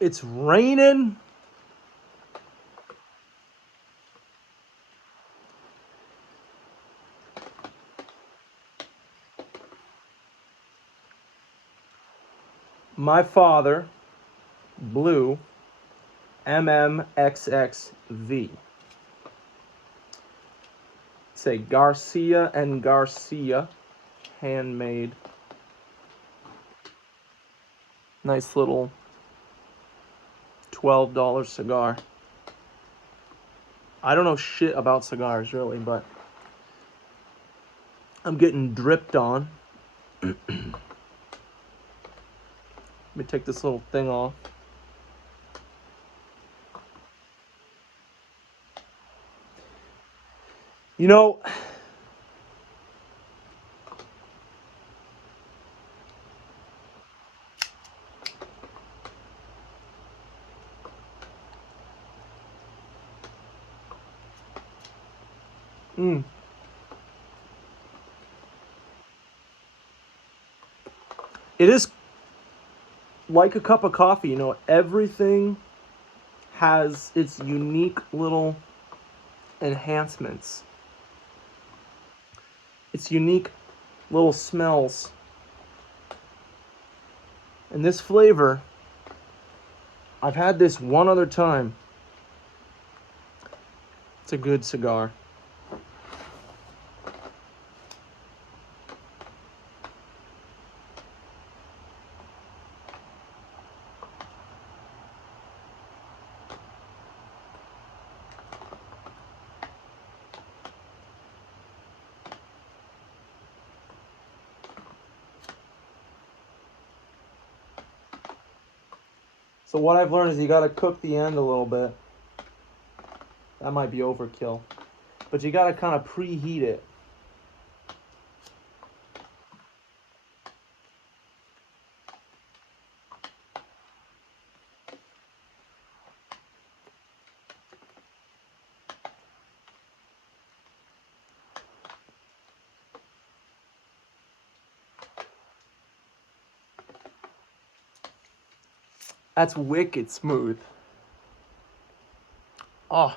It's raining. My father blew MMXXV. It's a Garcia and Garcia handmade. Nice little $12 cigar. I don't know shit about cigars really, but I'm getting dripped on. Let me take this little thing off. You know, it is like a cup of coffee. You know, everything has its unique little enhancements. Its unique little smells. And this flavor, I've had this one other time. It's a good cigar. So what I've learned is you gotta cook the end a little bit. That might be overkill. But you gotta kind of preheat it. That's wicked smooth. Oh.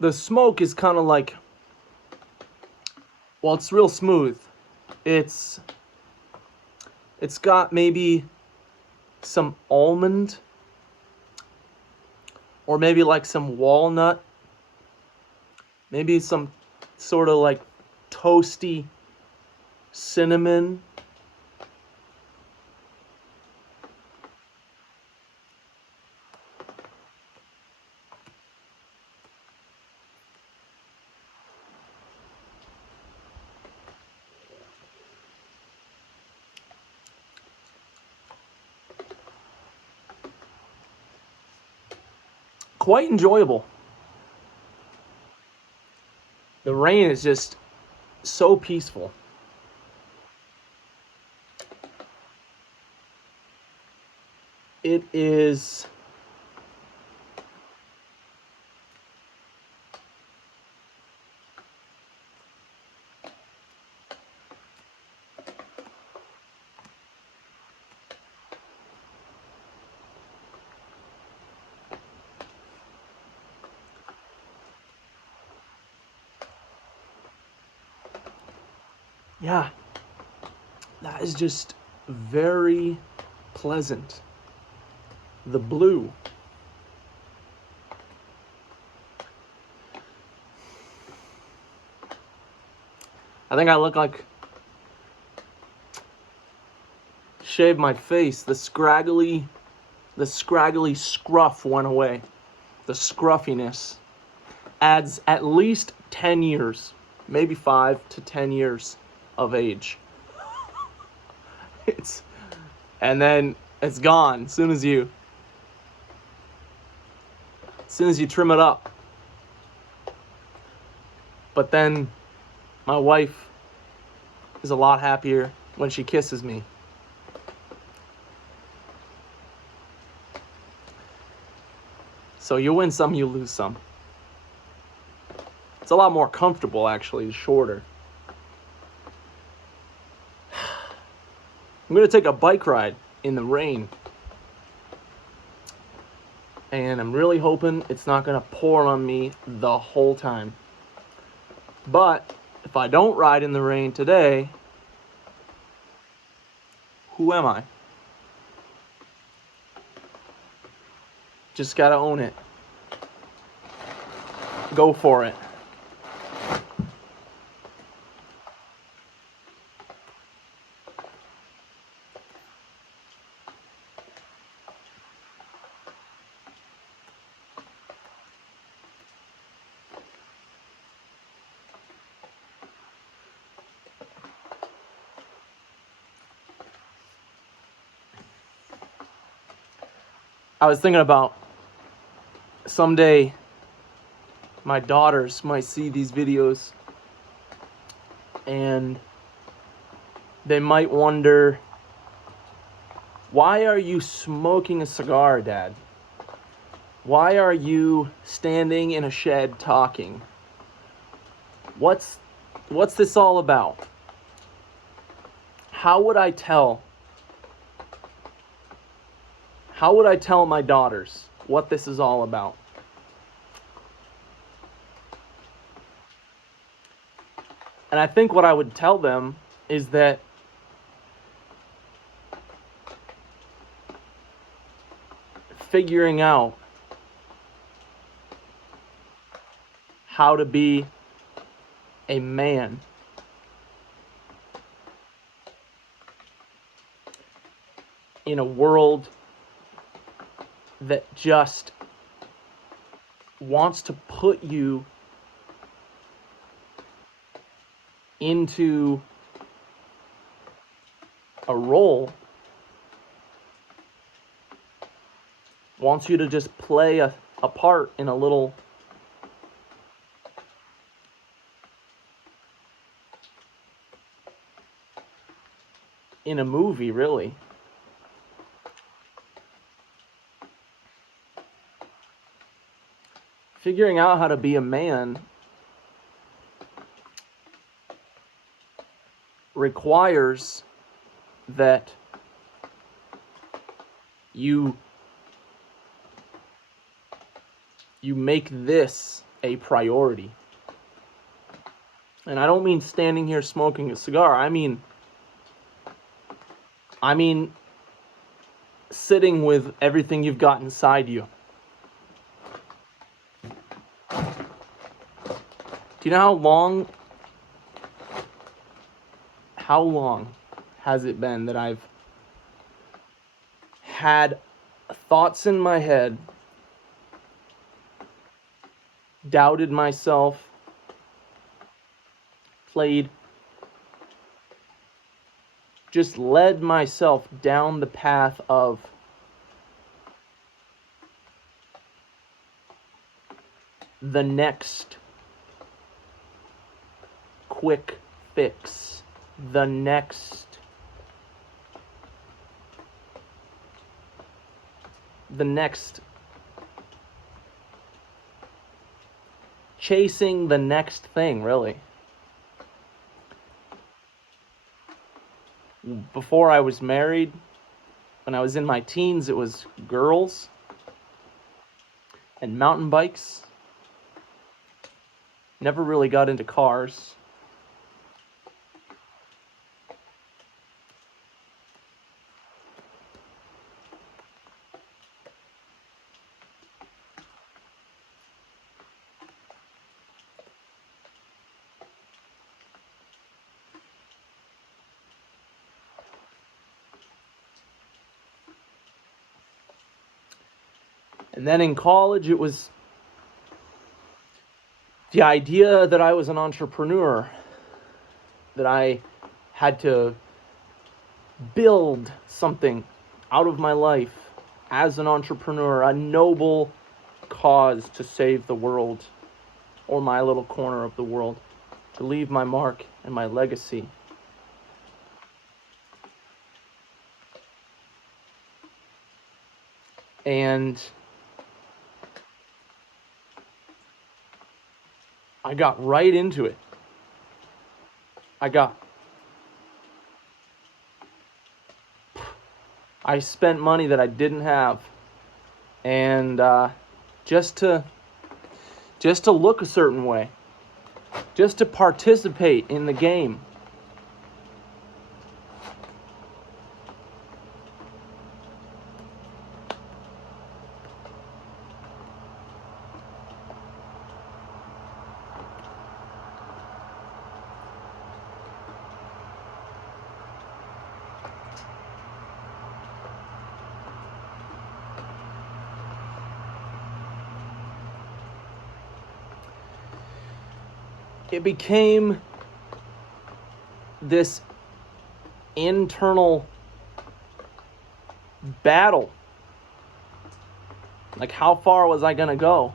The smoke is kind of like, well, it's real smooth. It's got maybe some almond or maybe like some walnut, maybe some sort of like toasty cinnamon. Quite enjoyable. The rain is just so peaceful. It is yeah, that is just very pleasant. The blue. I think I look like shaved my face. The scraggly scruff went away. The scruffiness adds at least 10 years, maybe 5 to 10 years of age. And then it's gone as soon as you trim it up. But then my wife is a lot happier when she kisses me. So you win some, you lose some. It's a lot more comfortable, actually. It's shorter. I'm going to take a bike ride in the rain. And I'm really hoping it's not going to pour on me the whole time. But if I don't ride in the rain today, who am I? Just got to own it. Go for it. I was thinking about someday my daughters might see these videos and they might wonder, why are you smoking a cigar, Dad? Why are you standing in a shed talking? What's this all about? How would I tell my daughters what this is all about? And I think what I would tell them is that figuring out how to be a man in a world that just wants to put you into a role, wants you to just play a part in a little in a movie, really. Figuring out how to be a man requires that you make this a priority. And I don't mean standing here smoking a cigar. I mean sitting with everything you've got inside you. Do you know how long has it been that I've had thoughts in my head, doubted myself, just led myself down the path of the next quick fix, the next chasing the next thing, really. Before I was married, when I was in my teens, it was girls and mountain bikes. Never really got into cars. And then in college, it was the idea that I was an entrepreneur, that I had to build something out of my life as an entrepreneur, a noble cause to save the world or my little corner of the world. to leave my mark and my legacy. And I got right into it. I spent money that I didn't have, and just to look a certain way, just to participate in the game. It became this internal battle. Like, how far was I gonna go?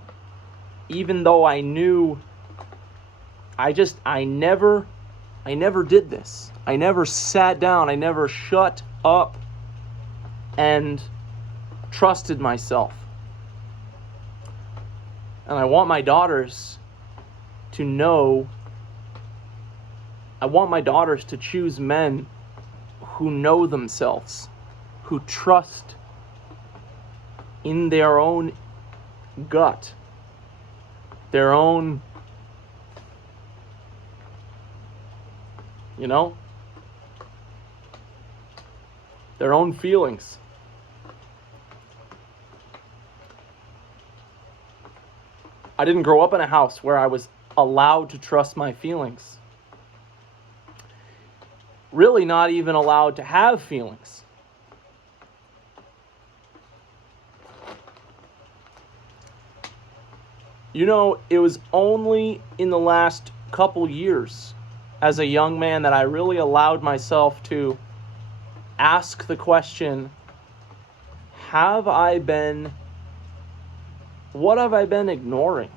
Even though I knew I never did this. I never sat down. I never shut up and trusted myself. And I want my daughters to know, I want my daughters to choose men who know themselves, who trust in their own gut, their own, their own feelings. I didn't grow up in a house where I was allowed to trust my feelings. Really not even allowed to have feelings. It was only in the last couple years as a young man that I really allowed myself to ask the question, what have I been ignoring?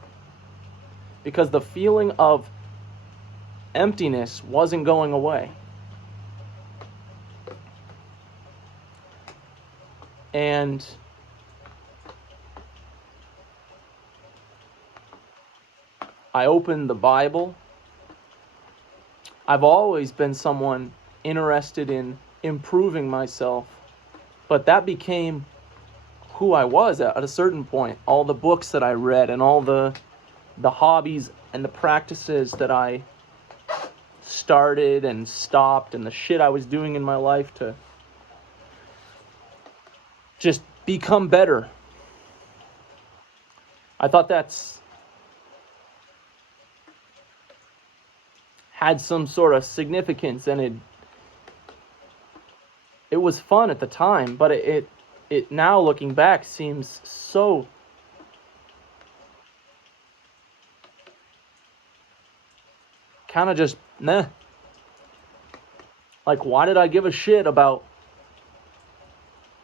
Because the feeling of emptiness wasn't going away. And I opened the Bible. I've always been someone interested in improving myself, but that became who I was at a certain point. All the books that I read and all the hobbies and the practices that I started and stopped and the shit I was doing in my life to just become better. I thought that's had some sort of significance, and it was fun at the time, but it now looking back seems so kind of just meh. Like, why did I give a shit about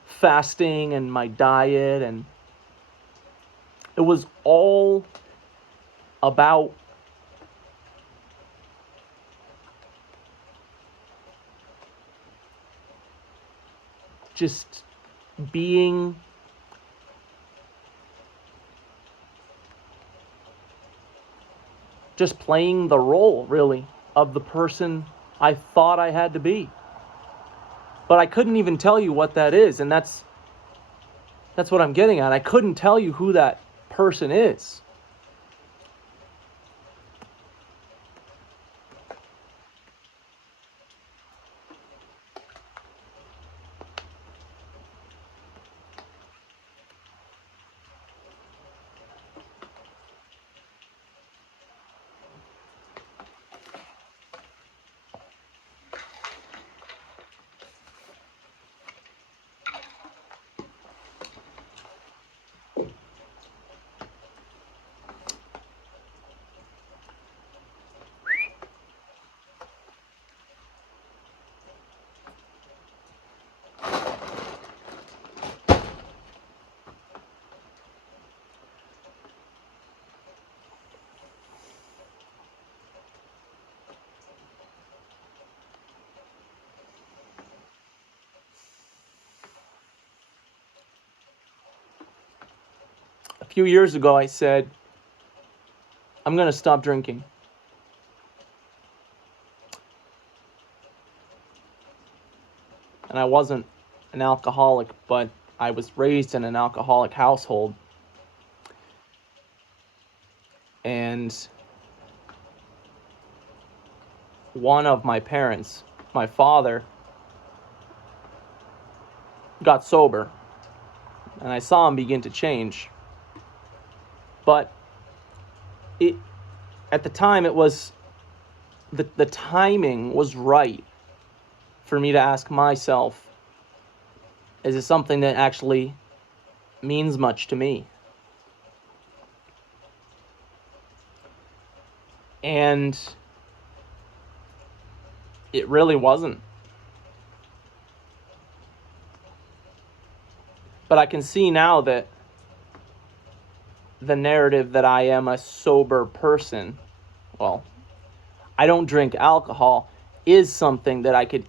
fasting and my diet? And it was all about just being just playing the role, really, of the person I thought I had to be. But I couldn't even tell you what that is, and that's what I'm getting at. I couldn't tell you who that person is. few years ago, I said, I'm going to stop drinking. And I wasn't an alcoholic, but I was raised in an alcoholic household. And one of my parents, my father, got sober. And I saw him begin to change. But at the time, it was the timing was right for me to ask myself, is it something that actually means much to me? And it really wasn't. But I can see now that the narrative that I am a sober person, well, I don't drink alcohol, is something that I could